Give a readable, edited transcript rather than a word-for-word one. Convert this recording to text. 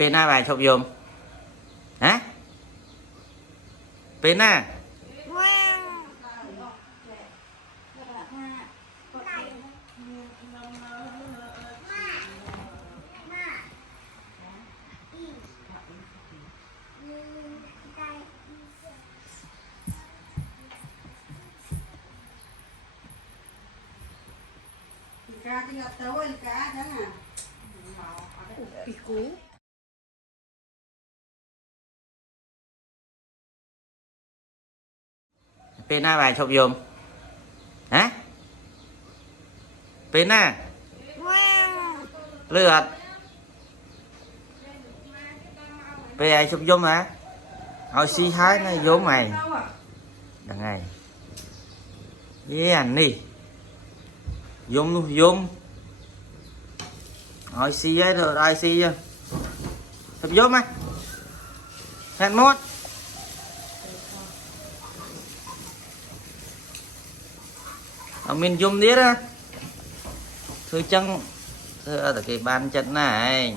Bên na bài chụp dùm. Hả? Bên na. Cá thì ngập tấu ơi cá đó nè. Cái cú. Bên na bài chụp dùm. Hả? Bên na. Lượt. Bên ai chụp dùm hả? Hồi xí hái nó vô mày. Đằng này. Yeah nè. Dùm luôn dùm. Hồi xí ấy rồi ai xí chưa? Chụp dùm á. Hẹn mốt. Mình zoom đi ra. Thôi chăng. Thôi ở cái bàn chân này.